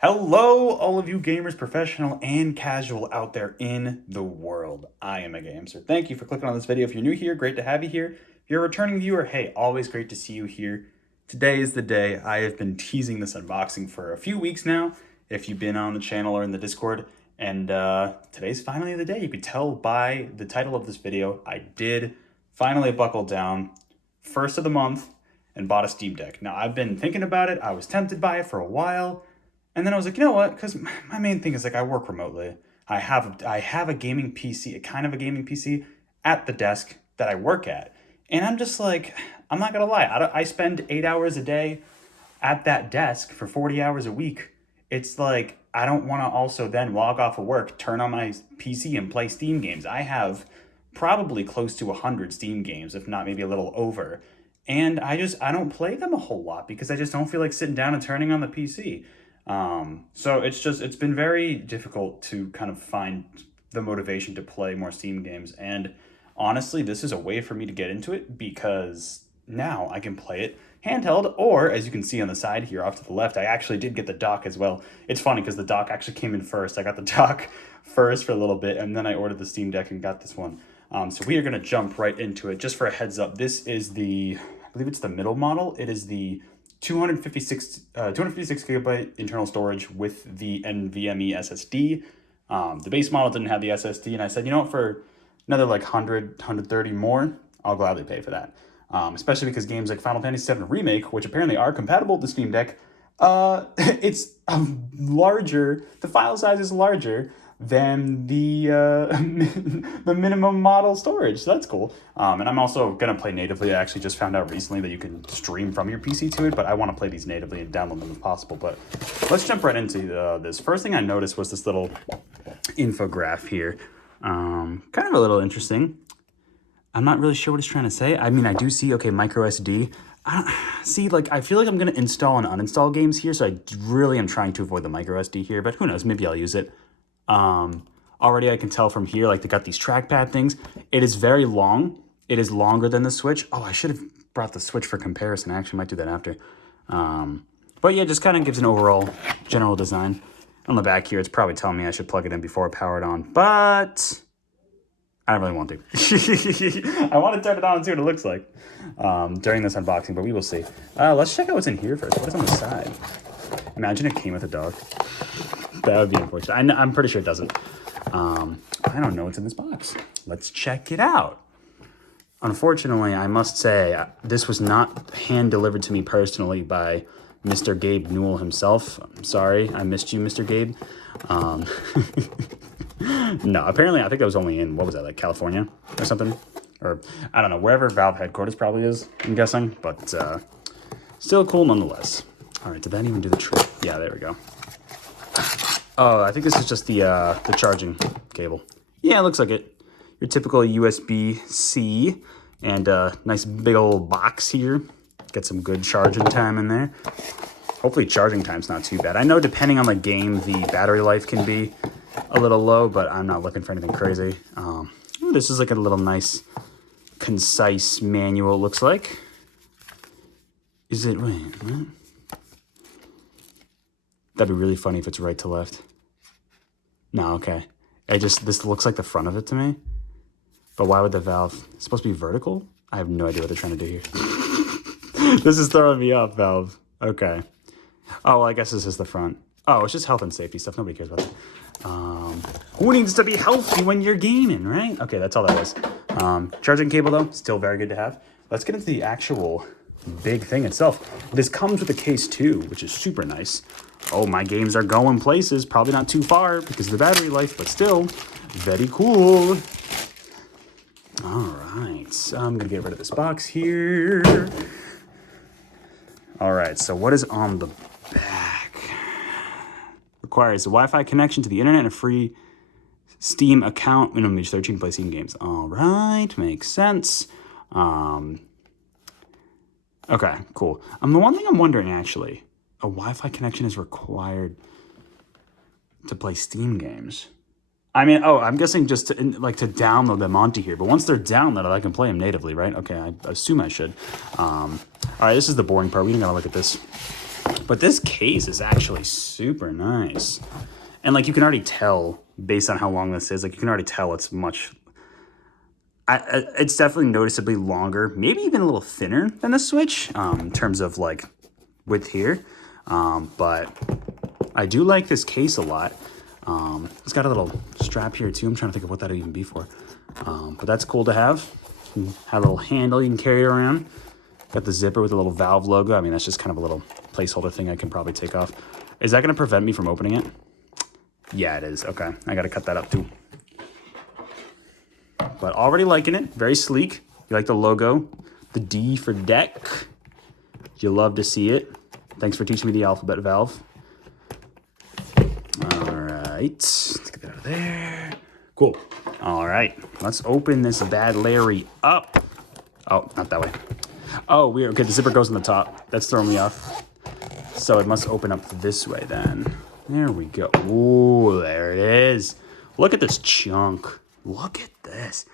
Hello, all of you gamers, professional and casual out there in the world. I am MegaAmpster. Thank you for clicking on this video. If you're new here, great to have you here. If you're a returning viewer, hey, always great to see you here. Today is the day. I have been teasing this unboxing for a few weeks now, if you've been on the channel or in the Discord, and today's finally the day. You could tell by the title of this video, I did finally buckle down, first of the month, and bought a Steam Deck. Now, I've been thinking about it. I was tempted by it for a while. And then I was like, you know what? Because my main thing is like I work remotely. I have a gaming PC, a kind of a gaming PC at the desk that I work at. And I'm just like, I'm not gonna lie. I spend 8 hours a day at that desk for 40 hours a week. It's like I don't want to also then log off of work, turn on my PC and play Steam games. I have probably close to 100 Steam games, if not maybe a little over. And I don't play them a whole lot because I just don't feel like sitting down and turning on the PC. So it's been very difficult to kind of find the motivation to play more Steam games. And honestly, this is a way for me to get into it because now I can play it handheld, or as you can see on the side here off to the left, I actually did get the dock as well. It's funny because the dock actually came in first. I got the dock first for a little bit, and then I ordered the Steam Deck and got this one. So we are going to jump right into it. Just for a heads up, this is I believe it's the middle model. It is the 256 gigabyte internal storage with the NVMe SSD. The base model didn't have the SSD, and I said, you know what, for another like 130 more, I'll gladly pay for that. Especially because games like Final Fantasy VII Remake, which apparently are compatible with the Steam Deck, it's larger, the file size is larger than the the minimum model storage. So that's cool. And I'm also gonna play natively. I actually just found out recently that you can stream from your PC to it, but I want to play these natively and download them if possible. But let's jump right into this. First thing I noticed was this little infograph here. Kind of a little interesting. I'm not really sure what it's trying to say. I mean, I do see, okay, micro SD. I feel like I'm going to install and uninstall games here, so I really am trying to avoid the micro SD here, but who knows, maybe I'll use it. Already I can tell from here, like they got these trackpad things. It is very long. It is longer than the Switch. Oh, I should have brought the Switch for comparison. I actually might do that after. But yeah, just kind of gives an overall general design. On the back here, it's probably telling me I should plug it in before I power it on, but I don't really want to. I want to turn it on and see what it looks like during this unboxing, but we will see. Let's check out what's in here first. What is on the side? Imagine it came with a dog. That would be unfortunate. I'm pretty sure it doesn't. I don't know what's in this box. Let's check it out. Unfortunately, I must say, this was not hand-delivered to me personally by Mr. Gabe Newell himself. I'm sorry, I missed you, Mr. Gabe. No, apparently I think it was only in, what was that, like California or something? Or, I don't know, wherever Valve headquarters probably is, I'm guessing. But still cool nonetheless. All right, did that even do the trick? Yeah, there we go. Oh, I think this is just the charging cable. Yeah, it looks like it. Your typical USB-C and nice big old box here. Get some good charging time in there. Hopefully charging time's not too bad. I know depending on the game, the battery life can be a little low, but I'm not looking for anything crazy. This is like a little nice, concise manual, it looks like. Is it, wait, what? That'd be really funny if it's right to left. No, okay. This looks like the front of it to me. But why would the valve, it's supposed to be vertical? I have no idea what they're trying to do here. This is throwing me off, Valve. Okay. Oh, well, I guess this is the front. Oh, it's just health and safety stuff. Nobody cares about that. Who needs to be healthy when you're gaming, right? Okay, that's all that was. Charging cable, though, still very good to have. Let's get into the actual big thing itself. This comes with a case, too, which is super nice. Oh, my games are going places. Probably not too far because of the battery life, but still, very cool. All right, so I'm going to get rid of this box here. All right, so what is on the back? Requires a Wi-Fi connection to the internet and a free Steam account. Minimum age 13 to play Steam games. All right, makes sense. Okay, cool. The one thing I'm wondering, actually, a Wi-Fi connection is required to play Steam games. I mean, oh, I'm guessing just to download them onto here. But once they're downloaded, I can play them natively, right? Okay, I assume I should. All right, this is the boring part. We don't gotta look at this. But this case is actually super nice. And like you can already tell based on how long this is, like you can already tell it's much, it's definitely noticeably longer, maybe even a little thinner than the Switch in terms of like width here. But I do like this case a lot. It's got a little strap here too. I'm trying to think of what that would even be for. But that's cool to have. Have a little handle you can carry around. Got the zipper with a little valve logo. I mean, that's just kind of a little placeholder thing I can probably take off. Is that going to prevent me from opening it? Yeah, it is. Okay, I got to cut that up too. But already liking it. Very sleek. You like the logo. The D for deck. You love to see it. Thanks for teaching me the alphabet valve. All right. Let's get that out of there. Cool. All right. Let's open this bad Larry up. Oh, not that way. Oh, weird. Okay, the zipper goes on the top. That's throwing me off. So it must open up this way then. There we go. Ooh, there it is. Look at this chunk. Look at this.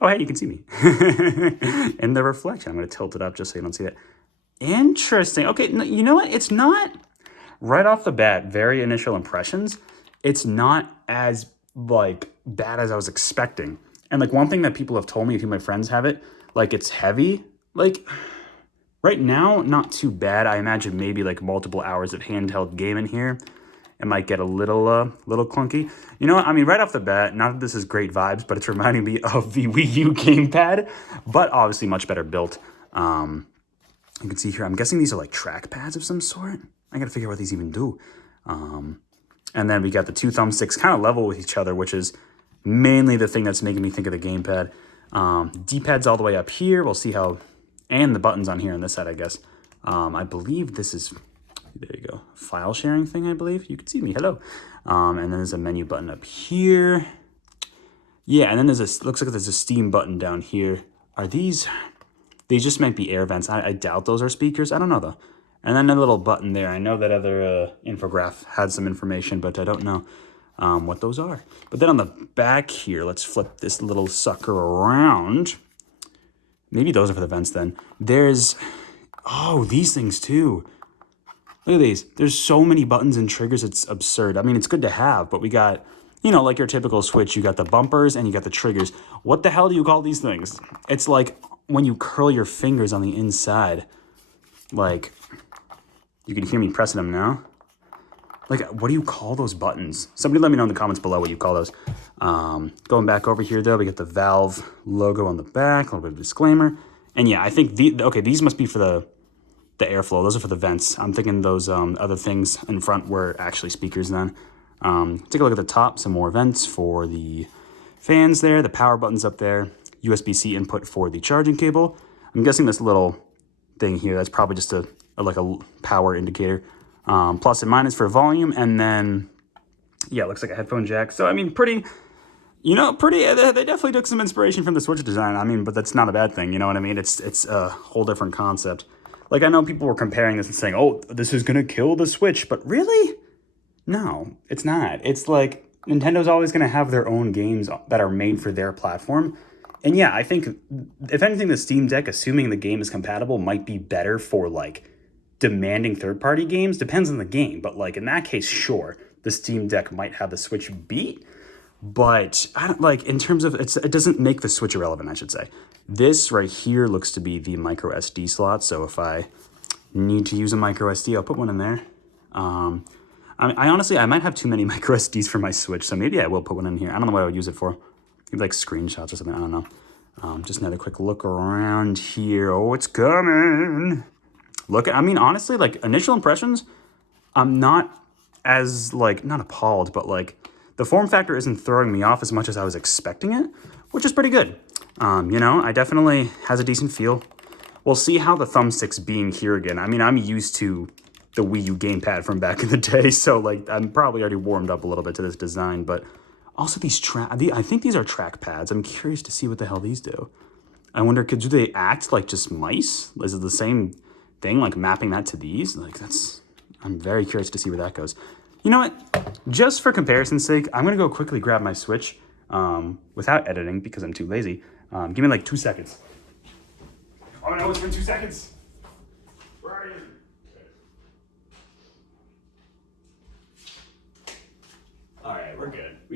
Oh, hey, you can see me. In the reflection. I'm going to tilt it up just so you don't see that. Interesting. Okay, you know what? It's not, right off the bat, very initial impressions, it's not as, like, bad as I was expecting. And, like, one thing that people have told me, a few of my friends have it, like, it's heavy. Like, right now, not too bad. I imagine maybe, like, multiple hours of handheld game in here. It might get a little clunky. You know what? I mean, right off the bat, not that this is great vibes, but it's reminding me of the Wii U gamepad, but obviously much better built. You can see here, I'm guessing these are like track pads of some sort. I gotta figure out what these even do. And then we got the two thumbsticks kind of level with each other, which is mainly the thing that's making me think of the gamepad. D-pad's all the way up here. We'll see how, and the buttons on here on this side, I guess. I believe this is, there you go, file sharing thing, I believe. You can see me, hello. And then there's a menu button up here. Yeah, and then there's a, looks like there's a Steam button down here. Are these just might be air vents. I doubt those are speakers. I don't know though. And then a little button there. I know that other infograph had some information, but I don't know what those are. But then on the back here, let's flip this little sucker around. Maybe those are for the vents then. There's, oh, these things too. Look at these. There's so many buttons and triggers, it's absurd. I mean, it's good to have, but we got, you know, like your typical Switch, you got the bumpers and you got the triggers. What the hell do you call these things? It's like when you curl your fingers on the inside. Like, you can hear me pressing them now. Like, what do you call those buttons? Somebody let me know in the comments below what you call those. Going back over here, though, we get the Valve logo on the back, a little bit of disclaimer. And yeah, I think, these must be for the airflow. Those are for the vents. I'm thinking those other things in front were actually speakers then. Take a look at the top, some more vents for the fans there, the power buttons up there, USB-C input for the charging cable. I'm guessing this little thing here, that's probably just like a power indicator. Plus and minus for volume, and then, yeah, it looks like a headphone jack. So, I mean, pretty, they definitely took some inspiration from the Switch design. I mean, but that's not a bad thing, you know what I mean? It's a whole different concept. Like, I know people were comparing this and saying, oh, this is going to kill the Switch, but really? No, it's not. It's like, Nintendo's always going to have their own games that are made for their platform. And yeah, I think, if anything, the Steam Deck, assuming the game is compatible, might be better for, like, demanding third-party games. Depends on the game, but, like, in that case, sure, the Steam Deck might have the Switch beat. But, I don't, like, in terms of, it doesn't make the Switch irrelevant, I should say. This right here looks to be the micro SD slot, so if I need to use a micro SD, I'll put one in there. I honestly, I might have too many micro SDs for my Switch, so maybe I will put one in here. I don't know what I would use it for. Maybe like screenshots or something, I don't know. Just another quick look around here. Oh, it's coming. Look, I mean, honestly, like, initial impressions, I'm not as, like, not appalled, but, like, the form factor isn't throwing me off as much as I was expecting it, which is pretty good. You know, I definitely has a decent feel. We'll see how the thumbstick's being here again. I mean, I'm used to the Wii U gamepad from back in the day, so, like, I'm probably already warmed up a little bit to this design, but also these I think these are track pads. I'm curious to see what the hell these do. I wonder, do they act like just mice? Is it the same thing, like mapping that to these? Like, I'm very curious to see where that goes. You know what? Just for comparison's sake, I'm gonna go quickly grab my Switch without editing because I'm too lazy. Give me like 2 seconds. Oh no, it's been 2 seconds. Where are you?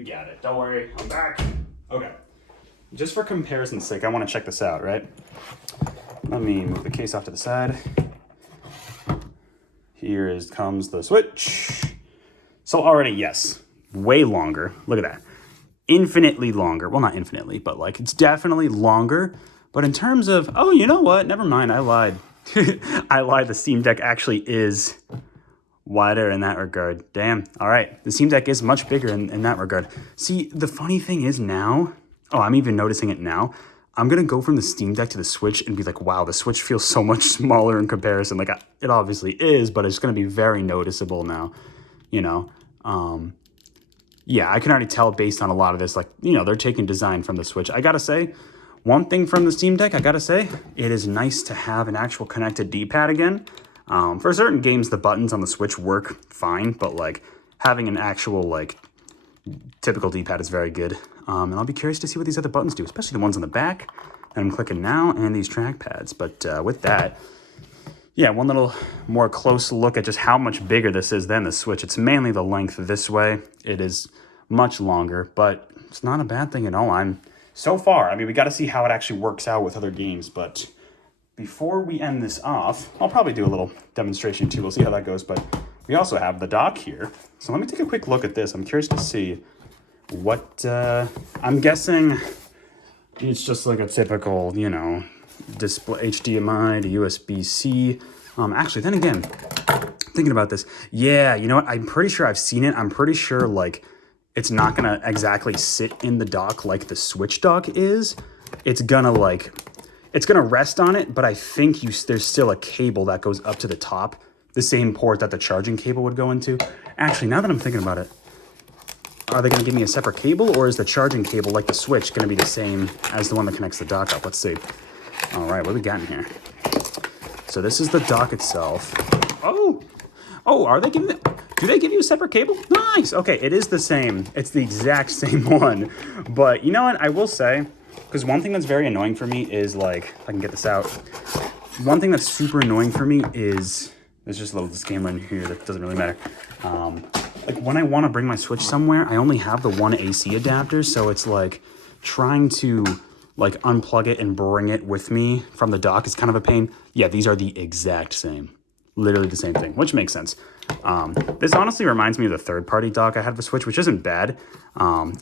We got it. Don't worry, I'm back. Okay. Just for comparison's sake, I want to check this out, right? Let me move the case off to the side. Comes the Switch. So already, yes, way longer. Look at that. Infinitely longer. Well, not infinitely, but like it's definitely longer. But in terms of, oh, you know what? Never mind. I lied. I lied. The Steam Deck actually is wider in that regard. Damn. All right. The Steam Deck is much bigger in that regard. See, the funny thing is now, I'm even noticing it now. I'm going to go from the Steam Deck to the Switch and be like, wow, the Switch feels so much smaller in comparison. Like, it obviously is, but it's going to be very noticeable now, you know? Yeah, I can already tell based on a lot of this, like, you know, they're taking design from the Switch. I got to say, one thing from the Steam Deck, it is nice to have an actual connected D-pad again. For certain games, the buttons on the Switch work fine, but, like, having an actual, like, typical D-pad is very good. And I'll be curious to see what these other buttons do, especially the ones on the back that I'm clicking now and these trackpads. But with that, yeah, one little more close look at just how much bigger this is than the Switch. It's mainly the length this way. It is much longer, but it's not a bad thing at all. So far, I mean, we got to see how it actually works out with other games. But before we end this off, I'll probably do a little demonstration too. We'll see how that goes. But we also have the dock here. So let me take a quick look at this. I'm curious to see what, I'm guessing it's just like a typical, you know, display HDMI to USB-C. Actually, then again, thinking about this, yeah, you know what? I'm pretty sure I've seen it. I'm pretty sure, like, it's not going to exactly sit in the dock like the Switch dock is. It's going to rest on it, but I think there's still a cable that goes up to the top, the same port that the charging cable would go into. Actually, now that I'm thinking about it, are they going to give me a separate cable, or is the charging cable, like the Switch, going to be the same as the one that connects the dock up? Let's see. All right, what do we got in here? So this is the dock itself. Oh, are they giving it? Do they give you a separate cable? Nice. Okay, it is the same. It's the exact same one. But you know what? I will say, because one thing that's very annoying for me is, like, if I can get this out. One thing that's super annoying for me is, there's just a little disclaimer in here that doesn't really matter. Like, when I want to bring my Switch somewhere, I only have the one AC adapter, so it's like trying to, like, unplug it and bring it with me from the dock is kind of a pain. Yeah, these are the exact same. Literally the same thing, which makes sense. This honestly reminds me of the third-party dock I had for Switch, which isn't bad.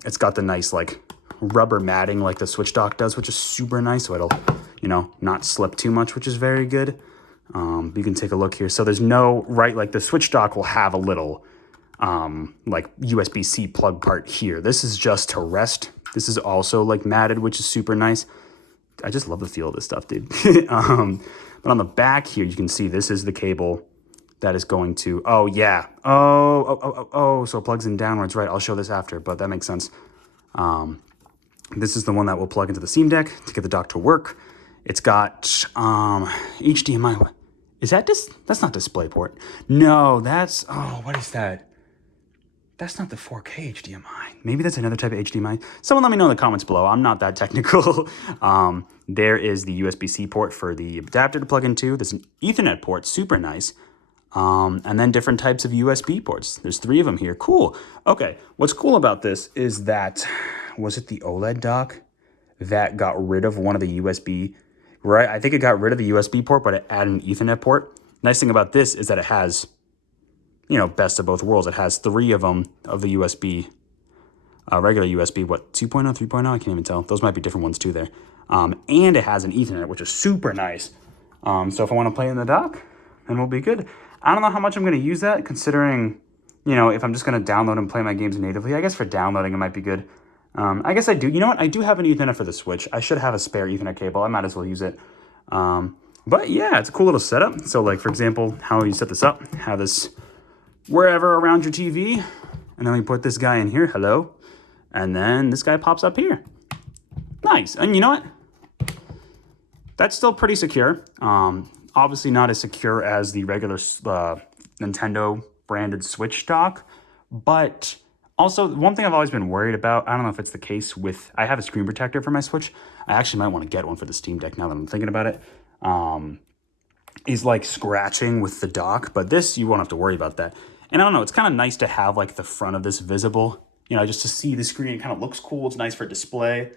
It's got the nice, like, rubber matting like the Switch dock does, which is super nice, so it'll, you know, not slip too much, which is very good. You can take a look here. So there's no, right, like the Switch dock will have a little, like, USB-C plug part here. This is just to rest. This is also, like, matted, which is super nice. I just love the feel of this stuff, dude. But on the back here, you can see this is the cable that is going to, oh, yeah. So it plugs in downwards, right? I'll show this after, but that makes sense. This is the one that will plug into the Steam Deck to get the dock to work. It's got HDMI. Is that that's not DisplayPort. No, that's, what is that? That's not the 4K HDMI. Maybe that's another type of HDMI. Someone let me know in the comments below. I'm not that technical. There is the USB-C port for the adapter to plug into. There's an Ethernet port, super nice. And then different types of USB ports. There's 3 of them here. Cool. Okay, what's cool about this is that, was it the OLED dock that got rid of one of the USB, right? I think it got rid of the USB port, but it added an Ethernet port. Nice thing about this is that it has, you know, best of both worlds. It has 3 of them of the USB, regular USB, 2.0, 3.0? I can't even tell. Those might be different ones too there. And it has an Ethernet, which is super nice. So if I want to play in the dock, then we'll be good. I don't know how much I'm going to use that, considering, you know, if I'm just going to download and play my games natively. I guess for downloading, it might be good. I guess I do. You know what? I do have an Ethernet for the Switch. I should have a spare Ethernet cable. I might as well use it. But yeah, it's a cool little setup. So, like, for example, how you set this up, have this wherever around your TV, and then we put this guy in here, hello, and then this guy pops up here. Nice. And you know what? That's still pretty secure. Obviously not as secure as the regular Nintendo branded Switch dock, but also one thing I've always been worried about, I don't know if it's the case with, I have a screen protector for my Switch. I actually might want to get one for the Steam Deck now that I'm thinking about it. Is like scratching with the dock, but this, you won't have to worry about that. And I don't know, it's kind of nice to have like the front of this visible. you know, just to see the screen. It kind of looks cool. It's nice for display.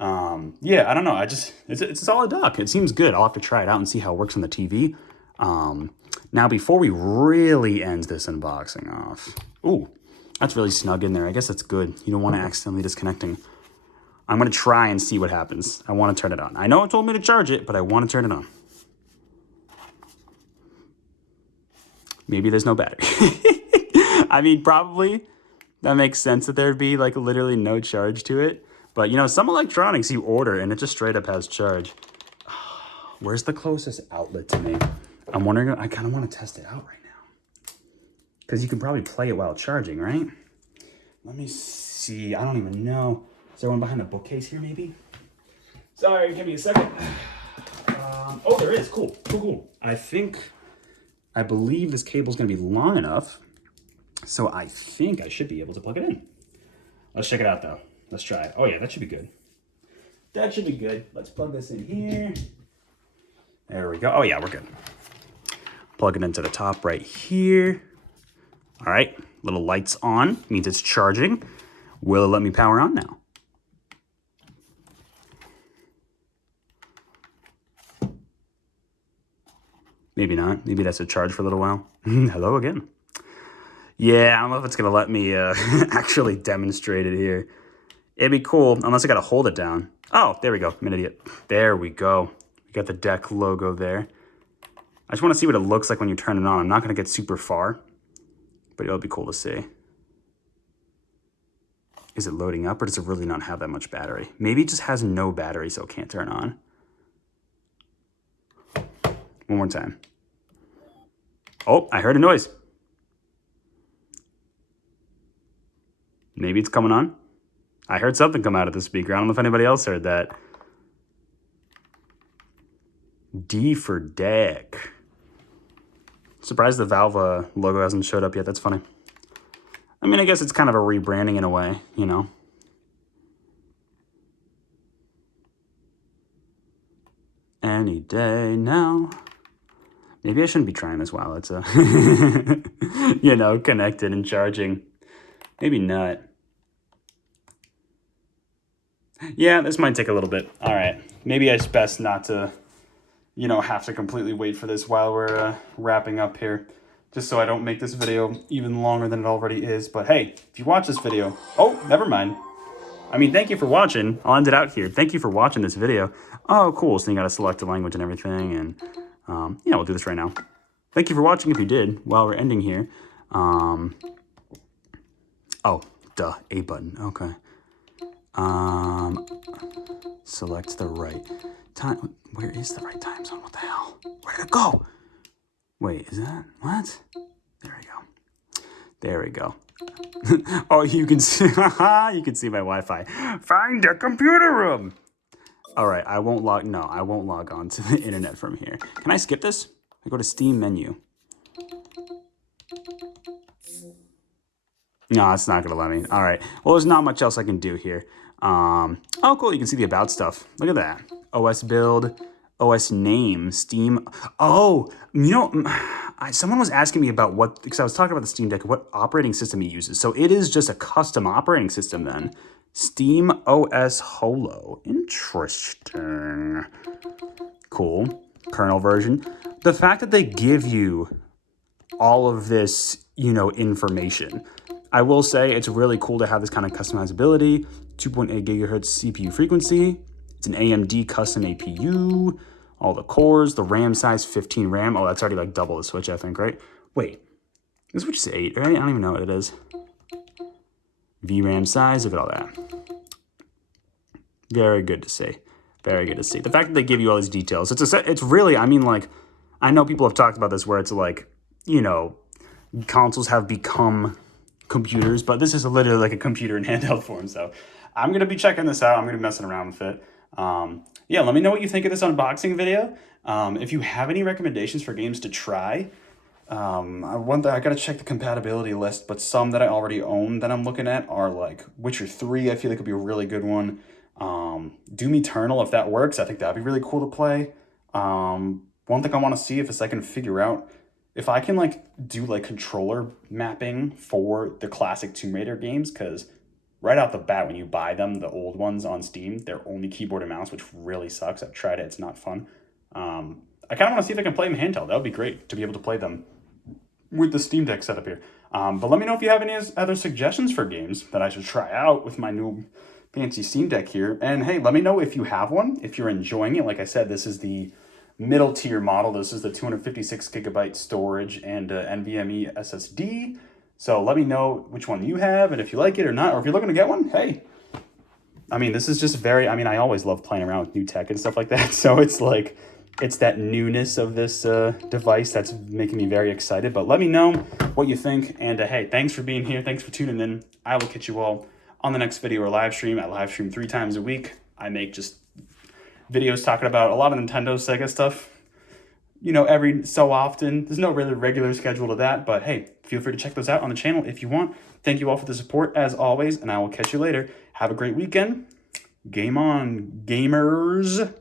Yeah, I don't know. It's a solid dock. It seems good. I'll have to try it out and see how it works on the TV. Now, before we really end this unboxing off, ooh, that's really snug in there. I guess that's good. You don't want to accidentally disconnecting. I'm going to try and see what happens. I want to turn it on. I know it told me to charge it, but I want to turn it on. Maybe there's no battery. I mean, probably that makes sense that there'd be like literally no charge to it. But you know, some electronics you order and it just straight up has charge. Where's the closest outlet to me? I'm wondering, I kind of want to test it out right now. Because you can probably play it while charging, right? Let me see. I don't even know. Is there one behind the bookcase here, maybe? Sorry, give me a second. Oh, there is. Cool. Cool. I believe this cable's going to be long enough. So I think I should be able to plug it in. Let's check it out, though. Let's try it. Oh, yeah, that should be good. That should be good. Let's plug this in here. There we go. Oh, yeah, we're good. Plug it into the top right here. All right, little lights on. Means it's charging. Will it let me power on now? Maybe not. Maybe that's a charge for a little while. Hello again. Yeah, I don't know if it's going to let me actually demonstrate it here. It'd be cool, unless I got to hold it down. Oh, there we go. I'm an idiot. There we go. We got the deck logo there. I just want to see what it looks like when you turn it on. I'm not going to get super far, but it'll be cool to see. Is it loading up, or does it really not have that much battery? Maybe it just has no battery, so it can't turn on. One more time. Oh, I heard a noise. Maybe it's coming on. I heard something come out of the speaker. I don't know if anybody else heard that. D for deck. Surprised the Valve logo hasn't showed up yet. That's funny. I mean, I guess it's kind of a rebranding in a way, you know. Any day now. Maybe I shouldn't be trying this while it's, you know, connected and charging. Maybe not. Yeah, this might take a little bit. All right. Maybe it's best not to, you know, have to completely wait for this while we're wrapping up here. Just so I don't make this video even longer than it already is. But hey, if you watch this video... Oh, never mind. I mean, thank you for watching. I'll end it out here. Thank you for watching this video. Oh, cool. So you got to select the language and everything. And, yeah, we'll do this right now. Thank you for watching if you did while we're ending here. Oh, duh. A button. Okay. Select the right time. Where is the right time zone? What the hell? Where did it go? Wait, is that what? There we go. There we go. Oh, you can see. You can see my Wi-Fi. Find the computer room. All right, I won't log. No, I won't log on to the internet from here. Can I skip this? I go to Steam menu. No, it's not gonna let me. All right. Well, there's not much else I can do here. Oh, cool. You can see the about stuff. Look at that. OS build, OS name, Steam. Oh, you know, someone was asking me about what, because I was talking about the Steam Deck, what operating system it uses. So it is just a custom operating system then. Steam OS Holo. Interesting. Cool. Kernel version. The fact that they give you all of this, you know, information. I will say it's really cool to have this kind of customizability. 2.8 gigahertz CPU frequency. It's an AMD custom APU. All the cores, the RAM size, 15 RAM. Oh, that's already like double the Switch, I think, right? Wait, the Switch is 8, right? I don't even know what it is. VRAM size, look at all that. Very good to see. Very good to see. The fact that they give you all these details, it's really, I mean, like, I know people have talked about this where it's like, you know, consoles have become computers, but this is literally like a computer in handheld form. So I'm going to be checking this out. I'm going to be messing around with it. Yeah, let me know what you think of this unboxing video. If you have any recommendations for games to try, I got to check the compatibility list, but some that I already own that I'm looking at are like Witcher 3. I feel like could be a really good one. Doom Eternal, if that works, I think that'd be really cool to play. One thing I want to see if I can figure out if I can like do like controller mapping for the classic Tomb Raider games, because right out the bat when you buy them, the old ones on Steam, they're only keyboard and mouse, which really sucks. I've tried it. It's not fun. I kind of want to see if I can play them handheld. That would be great to be able to play them with the Steam Deck setup here. But let me know if you have any other suggestions for games that I should try out with my new fancy Steam Deck here. And hey, let me know if you have one, if you're enjoying it. Like I said, this is the middle tier model. This is the 256 gigabyte storage and NVMe SSD. So let me know which one you have and if you like it or not, or if you're looking to get one, hey. I mean, this is just very, I mean, I always love playing around with new tech and stuff like that. So it's like, it's that newness of this device that's making me very excited. But let me know what you think. And hey, thanks for being here. Thanks for tuning in. I will catch you all on the next video or live stream. I live stream 3 times a week. I make just videos talking about a lot of Nintendo, Sega stuff, you know, every so often. There's no really regular schedule to that. But hey, feel free to check those out on the channel if you want. Thank you all for the support as always. And I will catch you later. Have a great weekend. Game on, gamers.